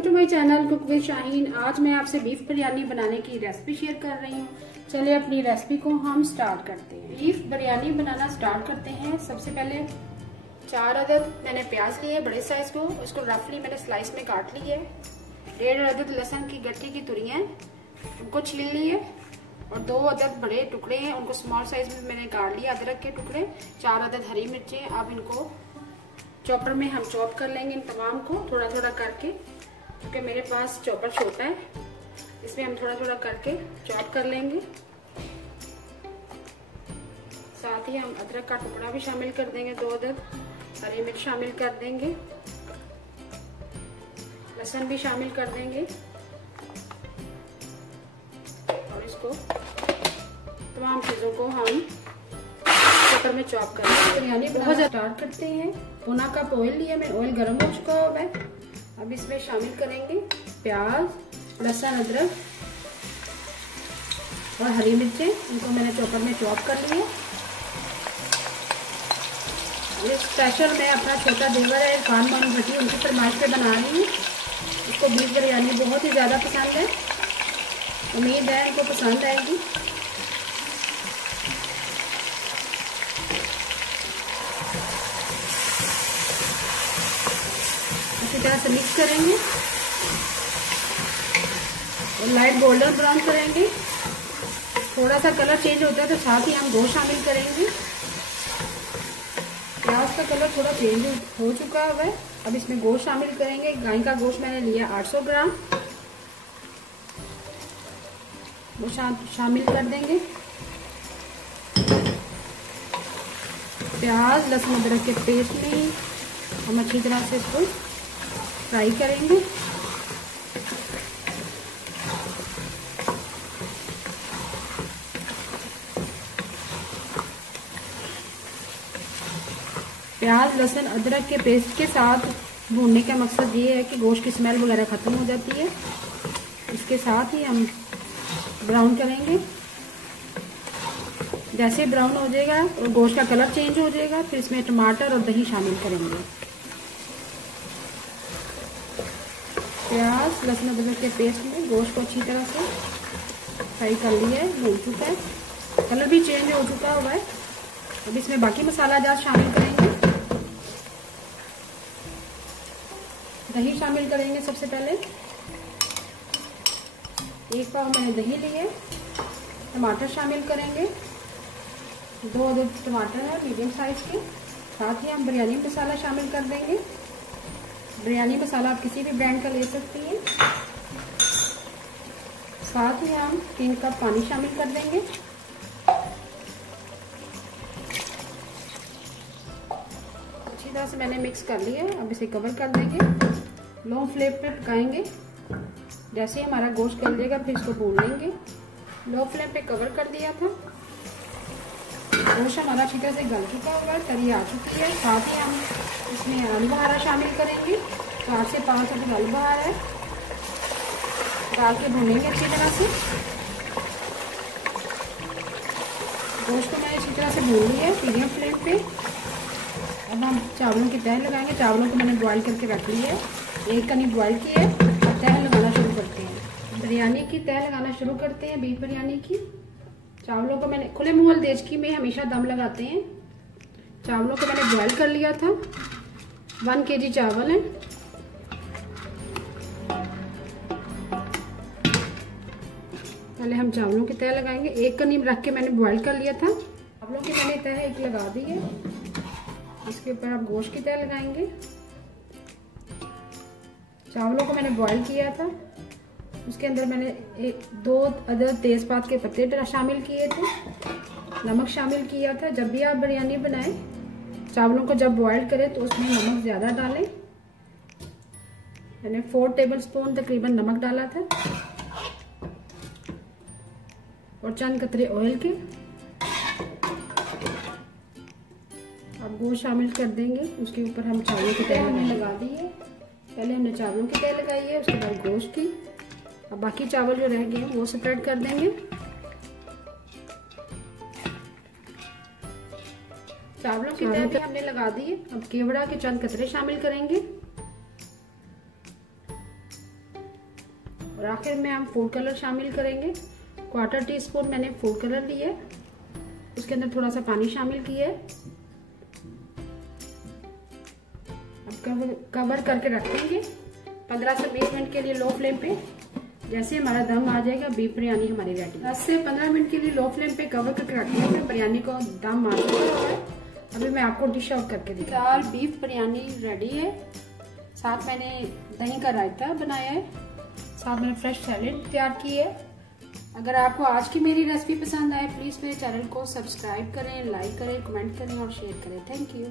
Welcome to my channel cook with Shaheen. आज मैं आपसे बीफ बिरयानी बनाने की रेसिपी शेयर कर रही हूँ। चलिए अपनी रेसिपी को हम स्टार्ट करते हैं। बीफ बिरयानी बनाना स्टार्ट करते हैं। सबसे पहले 4 अदद मैंने प्याज लिए बड़े साइज को, उसको रफली मैंने स्लाइस में काट ली है। 1.5 अदद लहसुन की गट्ठी की तुरियां उनको छील ली है और 2 अदद बड़े टुकड़े हैं, उनको स्मॉल साइज में मैंने काट लिया। अदरक के टुकड़े, 4 अदद हरी मिर्चें। अब इनको चॉपर में हम चॉप कर लेंगे इन तमाम को थोड़ा थोड़ा करके, क्योंकि मेरे पास चॉपर छोटा है, इसमें हम थोड़ा थोड़ा करके चॉप कर लेंगे। साथ ही हम अदरक का टुकड़ा भी शामिल कर देंगे, 2 अदद हरी मिर्च शामिल कर देंगे, लहसुन भी शामिल कर देंगे और इसको तमाम चीजों को हम चॉपर में चॉप कर लेंगे। बिरयानी बहुत स्टार्ट करते हैं। पौना कप ऑयल लिया मैं, ऑयल गर्म हो चुका है। अब इसमें शामिल करेंगे प्याज, लहसुन, अदरक और हरी मिर्चें, इनको मैंने चॉपर में चॉप कर लिया। ये स्पेशल मैं अपना छोटा देवर है इरफान मोहम्मद भट्टी, उनकी फरमाइश पे बना रही हूँ। इसको बीफ बिरयानी बहुत ही ज़्यादा पसंद है, उम्मीद है इनको पसंद आएगी। इसी तरह से मिक्स करेंगे और लाइट गोल्डन ब्राउन करेंगे। थोड़ा सा कलर चेंज होता है तो साथ ही हम गोश्त शामिल करेंगे। प्याज का कलर थोड़ा चेंज हो चुका है। अब इसमें गोश्त शामिल करेंगे। गाय का गोश्त मैंने लिया 800 ग्राम, वो शामिल कर देंगे। प्याज, लहसुन, अदरक के पेस्ट में हम अच्छी तरह से इसको फ्राई करेंगे। प्याज, लहसुन, अदरक के पेस्ट के साथ भूनने का मकसद ये है कि गोश्त की स्मेल वगैरह खत्म हो जाती है। इसके साथ ही हम ब्राउन करेंगे। जैसे ब्राउन हो जाएगा और गोश्त का कलर चेंज हो जाएगा, फिर इसमें टमाटर और दही शामिल करेंगे। प्याज, लहसुन, अदरक के पेस्ट में गोश्त को अच्छी तरह से फ्राई कर लिया है, भून चुका है, कलर भी चेंज हो चुका हुआ है। अब इसमें बाकी मसाला जात शामिल करेंगे। दही शामिल करेंगे। सबसे पहले 1 पाव मैंने दही ली है। टमाटर शामिल करेंगे, 2 अदद टमाटर है मीडियम साइज के। साथ ही हम बिरयानी मसाला शामिल कर देंगे। बिरयानी मसाला आप किसी भी ब्रांड का ले सकती हैं। साथ ही हम 3 कप पानी शामिल कर देंगे। अच्छी तरह से मैंने मिक्स कर लिया है। अब इसे कवर कर देंगे। लो फ्लेम पे पकाएंगे। जैसे ही हमारा गोश्त गल जाएगा फिर इसको भून लेंगे। लो फ्लेम पे कवर कर दिया था। गोश्त हमारा अच्छी तरह से गल चुका होगा, तरी आ चुकी है। साथ ही हम इसमें आलू बहारा शामिल करेंगे। 4 से 5 अदद आलू बहारा है, डाल के भूनेंगे अच्छी तरह से। गोश्त को मैंने अच्छी तरह से भून लिया है मीडियम फ्लेम पे। अब हम चावलों की तह लगाएंगे। चावलों को मैंने बॉईल करके रख लिया है, 1 कनी बॉईल की है। अब तह लगाना शुरू करते हैं। बिरयानी की तह लगाना शुरू करते हैं बीफ बिरयानी की। चावलों को मैंने खुले मुँह वाली देचकी में हमेशा दम लगाते हैं। चावलों को मैंने बॉईल कर लिया था। 1 kg चावल है। पहले हम चावलों की तह लगाएंगे। 1 कनी रख के मैंने बॉईल कर लिया था। चावलों की मैंने तह 1 लगा दी है। इसके ऊपर आप गोश्त की तह लगाएंगे। चावलों को मैंने बॉईल किया था, उसके अंदर मैंने 2 अदद तेजपात के पत्ते शामिल किए थे, नमक शामिल किया था। जब भी आप बिरयानी बनाएं, चावलों को जब बॉईल करें तो उसमें नमक ज़्यादा डालें। मैंने 4 टेबलस्पून तकरीबन नमक डाला था और चंद कतरे ऑयल के। अब गोश्त शामिल कर देंगे। उसके ऊपर हम चावलों की तह हमने लगा दी है। पहले हमने चावलों की तह लगाई है, उसके बाद गोश्त की। अब बाकी चावल जो रह गए वो स्प्रेड कर देंगे। चावलों की तह भी हमने लगा दी है। अब केवड़ा के चंद कतरे शामिल करेंगे। और आखिर में हम फूड कलर शामिल करेंगे। 1/4 टीस्पून मैंने फूड कलर लिया, उसके अंदर थोड़ा सा पानी शामिल किया है। अब कवर करके रख देंगे 15 से 20 मिनट के लिए लो फ्लेम पे। जैसे हमारा दम आ जाएगा बीफ बिरयानी हमारी रेडी। 10 से 15 मिनट के लिए लो फ्लेम पे कवर करके रख देंगे। बिरयानी को दम आ जाएगा। अभी मैं आपको डिश आउट करके दिखा। बीफ बिरयानी रेडी है। साथ मैंने दही का रायता बनाया है, साथ मैंने फ्रेश सैलेड तैयार की है। अगर आपको आज की मेरी रेसिपी पसंद आए प्लीज मेरे चैनल को सब्सक्राइब करें, लाइक करें, कमेंट करें और शेयर करें। Thank you.